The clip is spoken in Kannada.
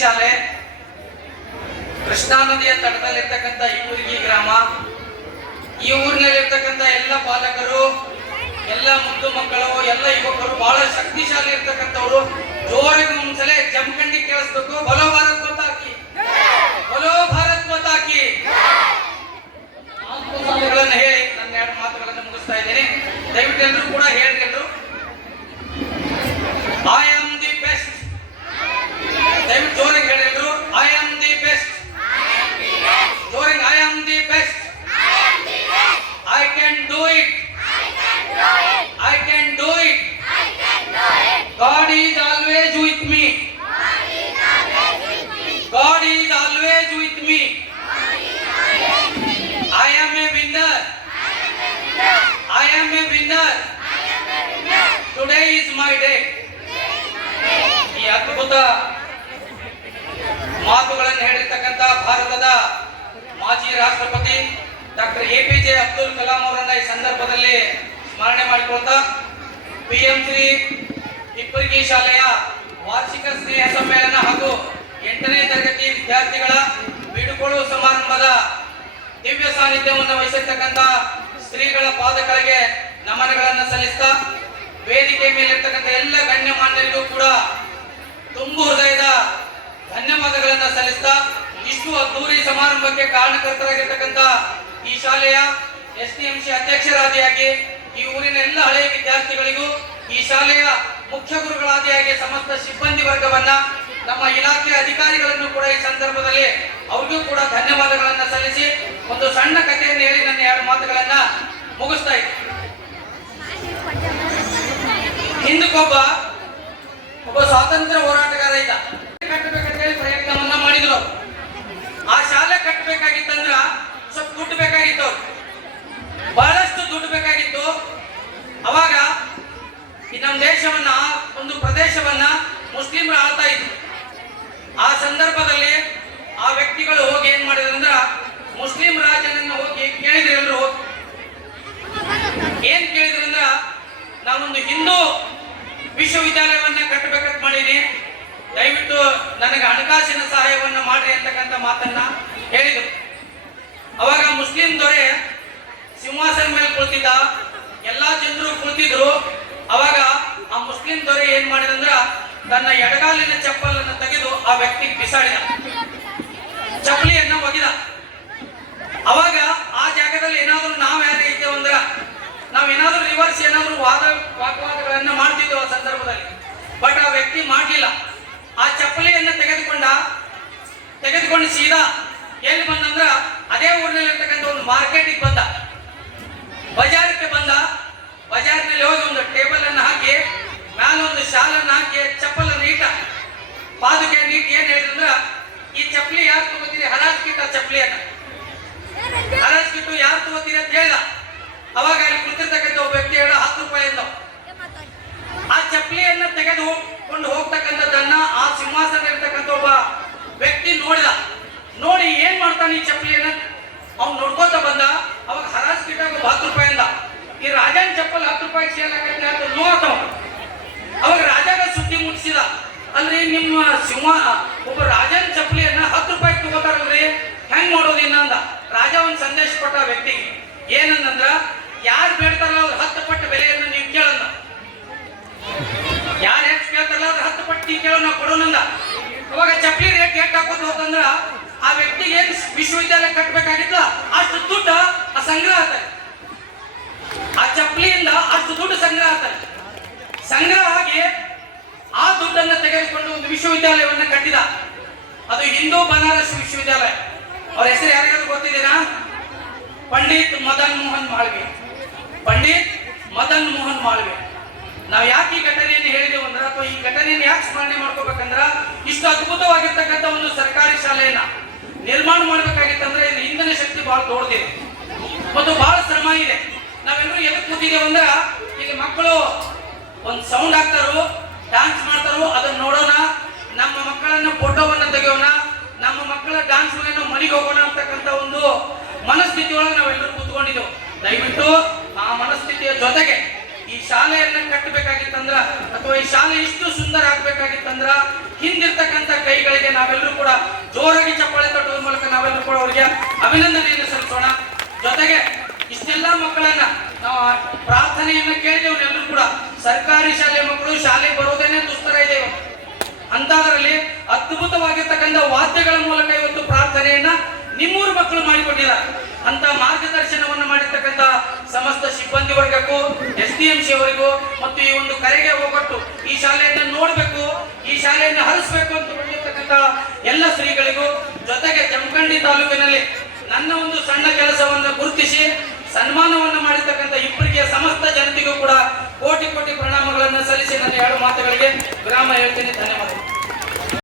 ಶಾಲೆ ಕೃಷ್ಣಾ ನದಿಯ ತಟದಲ್ಲಿರ್ತಕ್ಕಂಥ ಇಪ್ಪುರ್ಗಿ ಗ್ರಾಮ. ಈ ಊರಿನಲ್ಲಿರ್ತಕ್ಕಂಥ ಎಲ್ಲ ಪಾಲಕರು, ಎಲ್ಲ ಮುದ್ದು ಮಕ್ಕಳು, ಎಲ್ಲ ಯುವಕರು ಬಹಳ ಶಕ್ತಿಶಾಲಿ ಇರ್ತಕ್ಕಂಥವ್ರು. ಜೋರಾಗಿ ಒಂದ್ಸಲ ಜಮಖಂಡಿ ಕೇಳಿಸ್ಬೇಕು. ಬಲೋ ಭಾರತ್ ಮಾತಾ ಕಿ, ಬಲೋ ಭಾರತ್ ಮಾತಾ ಕಿ. ಮಾತುಗಳನ್ನು ಹೇಳಿ ನನ್ನ 2 ಮಾತುಗಳನ್ನು ಮುಗಿಸ್ತಾ ಇದ್ದೇನೆ. ದಯವಿಟ್ಟು ಎಲ್ಲರೂ ಕೂಡ ಹೇಳ್ರಿ. ಎಲ್ಲರೂ ಐ ಆಮ್ ದಿ ಬೆಸ್ಟ್. ದಯವಿಟ್ಟು ಜೋರಾಗಿ ಹೇಳಿ ಎಲ್ಲರೂ. I am the best. ಜೋರಾಗಿ I am the best. I can do it. I can do it. God is always with me. God is always with me. I am a winner. I am a winner. Today is my day. ಈ ಅದ್ಭುತ ಮಾತುಗಳನ್ನು ಹೇಳಿರ್ತಕ್ಕಂಥ ಭಾರತದ ಮಾಜಿ ರಾಷ್ಟ್ರಪತಿ ಡಾಕ್ಟರ್ APJ ಅಬ್ದುಲ್ ಕಲಾಂ ಅವರನ್ನ ಈ ಸಂದರ್ಭದಲ್ಲಿ ಸ್ಮರಣೆ ಮಾಡಿಕೊಳ್ತಾ PM3 ಇಪ್ಪುರ್ಗಿ ಶಾಲೆಯ ವಾರ್ಷಿಕ ಸ್ನೇಹ ಸಮ್ಮೇಳನ ಹಾಗೂ 8ನೇ ತರಗತಿ ವಿದ್ಯಾರ್ಥಿಗಳ ಬೀಡುಕೊಡುವ ಸಮಾರಂಭದ ದಿವ್ಯ ಸಾನ್ನಿಧ್ಯವನ್ನು ವಹಿಸಿರ್ತಕ್ಕಂಥ ಶ್ರೀಗಳ ಪಾದಗಳಿಗೆ ನಮನಗಳನ್ನು ಸಲ್ಲಿಸ್ತಾ ವೇದಿಕೆ ಮೇಲಿರ್ತಕ್ಕಂಥ ಎಲ್ಲ ಗಣ್ಯಮಾನ್ಯರಿಗೂ ಕೂಡ ತುಂಬು ಹೃದಯದ ಧನ್ಯವಾದಗಳನ್ನು ಸಲ್ಲಿಸ್ತಾ ಇಷ್ಟು ಅದ್ದೂರಿ ಸಮಾರಂಭಕ್ಕೆ ಕಾರಣಕರ್ತರಾಗಿರ್ತಕ್ಕಂಥ ಈ ಶಾಲೆಯ STMC ಅಧ್ಯಕ್ಷರಾದಿಯಾಗಿ ಈ ಊರಿನ ಎಲ್ಲ ಹಳೆಯ ವಿದ್ಯಾರ್ಥಿಗಳಿಗೂ ಈ ಶಾಲೆಯ ಮುಖ್ಯ ಗುರುಗಳಾದಿಯಾಗಿ ಸಮಸ್ತ ಸಿಬ್ಬಂದಿ ವರ್ಗವನ್ನ ನಮ್ಮ ಇಲಾಖೆಯ ಅಧಿಕಾರಿಗಳನ್ನು ಕೂಡ ಈ ಸಂದರ್ಭದಲ್ಲಿ ಅವ್ರಿಗೂ ಕೂಡ ಧನ್ಯವಾದಗಳನ್ನು ಸಲ್ಲಿಸಿ ಒಂದು ಸಣ್ಣ ಕಥೆಯನ್ನು ಹೇಳಿ ನನ್ನ 2 ಮಾತುಗಳನ್ನ ಮುಗಿಸ್ತಾ ಇದ್ದೀನಿ. ಹಿಂದಕ್ಕೊಬ್ಬ ಸ್ವಾತಂತ್ರ್ಯ ಹೋರಾಟಗಾರ ಇದ್ದ. ಕಟ್ಟಬೇಕಂತ ಹೇಳಿ ಪ್ರಯತ್ನವನ್ನ ಮಾಡಿದ್ರು. ಆ ಶಾಲೆ ಕಟ್ಟಬೇಕಾಗಿತ್ತಂದ್ರ ಸ್ವಲ್ಪ ದುಡ್ಡು ಬೇಕಾಗಿತ್ತು, ಬಹಳಷ್ಟು ದುಡ್ಡು ಬೇಕಾಗಿತ್ತು. ಅವಾಗ ಈ ನಮ್ಮ ದೇಶವನ್ನ, ಒಂದು ಪ್ರದೇಶವನ್ನ ಮುಸ್ಲಿಮರು ಆಳ್ತಾ ಇದ್ರು. ಆ ಸಂದರ್ಭದಲ್ಲಿ ಆ ವ್ಯಕ್ತಿಗಳು ಹೋಗಿ ಏನ್ ಮಾಡಿದ್ರಂದ್ರ ಮುಸ್ಲಿಂ ರಾಜನನ್ನ ಹೋಗಿ ಕೇಳಿದ್ರು. ಎಲ್ಲರೂ ಏನ್ ಕೇಳಿದ್ರಂದ್ರ ನಾವೊಂದು ಹಿಂದೂ ವಿಶ್ವವಿದ್ಯಾಲಯವನ್ನ ಕಟ್ಟಬೇಕಂತ ಮಾಡೀನಿ, ದಯವಿಟ್ಟು ನನಗೆ ಹಣಕಾಸಿನ ಸಹಾಯವನ್ನ ಮಾಡ್ರಿ ಅಂತಕ್ಕಂಥ ಮಾತನ್ನ ಹೇಳಿದ್ರು. ಅವಾಗ ಮುಸ್ಲಿಂ ದೊರೆ ಸಿಂಹಾಸನ ಮೇಲೆ ಕುಳಿತಿದ್ದ, ಎಲ್ಲಾ ಜನರು ಕುಳಿತಿದ್ರು. ಅವಾಗ ಆ ಮುಸ್ಲಿಂ ದೊರೆ ಏನ್ ಮಾಡಿದಂದ್ರ ತನ್ನ ಎಡಗಾಲಿನ ಚಪ್ಪಲನ್ನು ತೆಗೆದು ಆ ವ್ಯಕ್ತಿಗೆ ಬಿಸಾಡಿದ, ಚಪ್ಪಲಿಯನ್ನ ಒಗೆದ. ಅವಾಗ ಆ ಜಾಗದಲ್ಲಿ ಏನಾದ್ರು ನಾವ್ ಯಾರು ಇದ್ದೇವಂದ್ರ ನಾವೇನಾದ್ರೂ ರಿವರ್ಸ್ ಏನಾದ್ರು ವಾಗ್ವಾದಗಳನ್ನ ಮಾಡ್ತಿದ್ದೇವೆ ಆ ಸಂದರ್ಭದಲ್ಲಿ. ಬಟ್ ಆ ವ್ಯಕ್ತಿ ಮಾಡಲಿಲ್ಲ. ಆ ಚಪ್ಪಲಿಯನ್ನ ತೆಗೆದುಕೊಂಡು ಸೀದಾ ಎಲ್ಲಿ ಬಂದಂದ್ರ ಅದೇ ಊರಿನಲ್ಲಿ ಇರ್ತಕ್ಕಂಥ ಒಂದು ಮಾರ್ಕೆಟಿಗೆ ಬಂದ, ಬಜಾರಕ್ಕೆ ಬಂದ. ಬಜಾರ್ನಲ್ಲಿ ಹೋಗಿ ಒಂದು ಟೇಬಲ್ ಅನ್ನು ಹಾಕಿ ಮ್ಯಾಲ ಒಂದು ಶಾಲನ್ನು ಹಾಕಿ ಚಪ್ಪಲನ್ನು ನೀಟ ಪಾದುಕೆ ನೀಟ್ ಏನ್ ಹೇಳಿದ್ರ ಈ ಚಪ್ಪಲಿ ಯಾರು ತಗೋತೀರಿ, ಹರಾಜ್ ಕಿಟ್ಟ ಚಪ್ಪಲಿಯನ್ನ ಹರಾಜ್ ಕಿಟ್ಟು ಯಾರು ತಗೋತೀರಿ ಅಂತ ಹೇಳ್ದ. ಅವಾಗ ಅಲ್ಲಿ ಕುಳಿತಿರ್ತಕ್ಕಂಥ ಒಬ್ಬ ವ್ಯಕ್ತಿ ಹೇಳ 10 ರೂಪಾಯಿ ಅಂದ. ಆ ಚಪ್ಪಲಿಯನ್ನ ತೆಗೆದುಕೊಂಡು ಹೋಗ್ತಕ್ಕಂಥದ್ದನ್ನ ಆ ಸಿಂಹಾಸನ ಇರ್ತಕ್ಕಂಥ ಒಬ್ಬ ವ್ಯಕ್ತಿ ನೋಡಿದ. ನೋಡಿ ಏನ್ ಮಾಡ್ತಾನೆ ಈ ಚಪ್ಪಲಿಯನ್ನ ಅವ್ನು ನೋಡ್ಕೋತ ಬಂದ. ಅವಾಗ ಹರಾಜ್ ಕಿಟ್ಟಾಗ 10 ರೂಪಾಯಿ ಅಂದ. ಈ ರಾಜನ್ ಚಪ್ಪಲ್ 10 ರೂಪಾಯಿ ಸೇಲ್ ಆಗತ್ತೆ ಅಂತ ನೋಡ್ತಾವ. ಅವಾಗ ರಾಜಾಗ ಸುದ್ದಿ ಮುಟ್ಟಿಸಿದ, ಅಲ್ರಿ ನಿಮ್ಮ ಒಬ್ಬ ರಾಜನ್ ಚಪ್ಪಲಿಯನ್ನ 10 ರೂಪಾಯಿ ತಗೋತಾರಲ್ರಿ, ಹೆಂಗ್ ಮಾಡೋದಿನ್ನ ಅಂದ. ರಾಜ ಒಂದು ಸಂದೇಶ ಕೊಟ್ಟ ವ್ಯಕ್ತಿಗೆ. ಏನಂದ್ರ ಯಾರು ಬೇಡ್ತಾರಲ್ಲ ಅವ್ರ 10 ಪಟ್ಟು ಬೆಲೆಯನ್ನು ನೀವು ಕೇಳಂದ. ಯಾರು ಹೆಚ್ಚು ಕೇಳ್ತಾರಲ್ಲ ಅವ್ರ 10 ಪಟ್ಟು ನೀವು ಕೇಳೋ ನಾವು ಕೊಡೋಣಂದ. ಅವಾಗ ಚಪ್ಪಲಿ ರೇಟ್ ಎಷ್ಟು ಹಾಕೋದು ಹೋತಂದ್ರ ಆ ವ್ಯಕ್ತಿಗೆ ಏನ್ ವಿಶ್ವವಿದ್ಯಾಲಯ ಕಟ್ಟಬೇಕಾಗಿತ್ತ ಅಷ್ಟು ದುಡ್ಡು ಆ ಸಂಗ್ರಹ ಆಗ್ತದೆ. ಆ ಚಪ್ಪಲಿಯಿಂದ ಅಷ್ಟು ದುಡ್ಡು ಸಂಗ್ರಹ ಆಗ್ತದೆ. ಸಂಗ್ರಹ ಆಗಿ ಆ ದುಡ್ಡನ್ನು ತೆಗೆದುಕೊಂಡು ಒಂದು ವಿಶ್ವವಿದ್ಯಾಲಯವನ್ನ ಕಟ್ಟಿದ. ಅದು ಹಿಂದೂ ಬನಾರಸ್ ವಿಶ್ವವಿದ್ಯಾಲಯ. ಅವ್ರ ಹೆಸರು ಯಾರಿಗಾದ್ರೂ ಗೊತ್ತಿದ್ದೀರಾ? ಪಂಡಿತ್ ಮದನ್ ಮೋಹನ್ ಮಾಳ್ವೆ. ಪಂಡಿತ್ ಮದನ್ ಮೋಹನ್ ಮಾಳ್ವೆ. ನಾವು ಯಾಕೆ ಈ ಘಟನೆಯನ್ನು ಹೇಳಿದೆವು ಅಂದ್ರೆ, ಅಥವಾ ಈ ಘಟನೆಯನ್ನು ಯಾಕೆ ಸ್ಮರಣೆ ಮಾಡ್ಕೋಬೇಕಂದ್ರ, ಇಷ್ಟು ಅದ್ಭುತವಾಗಿರ್ತಕ್ಕಂಥ ಒಂದು ಸರ್ಕಾರಿ ಶಾಲೆಯನ್ನ ನಿರ್ಮಾಣ ಮಾಡ್ಬೇಕಾಗಿತ್ತಂದ್ರೆ ಇದು ಇಂಧನ ಶಕ್ತಿ ಬಹಳ ದೊಡ್ಡದಿದೆ ಮತ್ತು ಬಹಳ ಶ್ರಮ ಇದೆ. ನಾವೆಲ್ಲರೂ ಎದಕ್ಕೆ ಕೂತಿದ್ದೇವೆ ಅಂದ್ರ, ಈಗ ಮಕ್ಕಳು ಒಂದು ಸೌಂಡ್ ಹಾಕ್ತಾರೋ, ಡ್ಯಾನ್ಸ್ ಮಾಡ್ತಾರೋ, ಅದನ್ನ ನೋಡೋಣ, ನಮ್ಮ ಮಕ್ಕಳನ್ನ ಫೋಟೋವನ್ನ ತೆಗೆಯೋಣ, ನಮ್ಮ ಮಕ್ಕಳ ಡ್ಯಾನ್ಸ್ ಮನೆಗೆ ಹೋಗೋಣ ಅಂತಕ್ಕಂಥ ಒಂದು ಮನಸ್ಥಿತಿ ಒಳಗೆ ನಾವೆಲ್ಲರೂ ಕೂತ್ಕೊಂಡಿದ್ದೆವು. ದಯವಿಟ್ಟು ಆ ಮನಸ್ಥಿತಿಯ ಜೊತೆಗೆ ಈ ಶಾಲೆಯನ್ನ ಕಟ್ಟಬೇಕಾಗಿತ್ತಂದ್ರ, ಅಥವಾ ಈ ಶಾಲೆ ಇಷ್ಟು ಸುಂದರ ಆಗ್ಬೇಕಾಗಿತ್ತಂದ್ರ ಹಿಂದಿರ್ತಕ್ಕಂಥ ಕೈಗಳಿಗೆ ನಾವೆಲ್ಲ ಕೂಡ ಜೋರಾಗಿ ಚಪ್ಪಾಳೆ ತಟ್ಟುವ ಮೂಲಕ ನಾವೆಲ್ಲರೂ ಕೂಡ ಅವರಿಗೆ ಅಭಿನಂದನೆಯನ್ನು ಸಲ್ಲಿಸೋಣ. ಜೊತೆಗೆ ಇಷ್ಟೆಲ್ಲ ಮಕ್ಕಳನ್ನ ನಾವು ಪ್ರಾರ್ಥನೆಯನ್ನ ಕೇಳಿದೆವು. ಎಲ್ಲರೂ ಕೂಡ ಸರ್ಕಾರಿ ಶಾಲೆ ಮಕ್ಕಳು ಶಾಲೆಗೆ ಬರೋದೇನೆ ದುಸ್ತರ ಇದೆ. ಅಂತದ್ರಲ್ಲಿ ಅದ್ಭುತವಾಗಿರ್ತಕ್ಕಂಥ ವಾದ್ಯಗಳ ಮೂಲಕ ಇವತ್ತು ಪ್ರಾರ್ಥನೆಯನ್ನ ನಿಮ್ಮೂರು ಮಕ್ಕಳು ಮಾಡಿಕೊಂಡಿದ್ದಾರೆ. ಅಂತ ಮಾರ್ಗದರ್ಶನವನ್ನು ಮಾಡಿರ್ತಕ್ಕಂಥ ಸಮಸ್ತ ಸಿಬ್ಬಂದಿ ವರ್ಗಕ್ಕೂ SDMC ಅವರಿಗೂ ಮತ್ತು ಈ ಒಂದು ಕರೆಗೆ ಹೋಗೊಟ್ಟು ಈ ಶಾಲೆಯನ್ನು ನೋಡಬೇಕು, ಈ ಶಾಲೆಯನ್ನು ಹರಿಸಬೇಕು ಅಂತ ಬಂದಿರ್ತಕ್ಕಂಥ ಎಲ್ಲ ಶ್ರೀಗಳಿಗೂ, ಜೊತೆಗೆ ಜಮಖಂಡಿ ತಾಲೂಕಿನಲ್ಲಿ ನನ್ನ ಒಂದು ಸಣ್ಣ ಕೆಲಸವನ್ನು ಗುರುತಿಸಿ ಸನ್ಮಾನವನ್ನು ಮಾಡಿರ್ತಕ್ಕಂಥ ಇಬ್ಬರಿಗೆ ಸಮಸ್ತ ಜನತೆಗೂ ಕೂಡ ಕೋಟಿ ಕೋಟಿ ಪ್ರಣಾಮಗಳನ್ನು ಸಲ್ಲಿಸಿ ನನ್ನ ಎರಡು ಮಾತುಗಳಿಗೆ ವಿರಾಮ ಹೇಳ್ತೀನಿ. ಧನ್ಯವಾದಗಳು.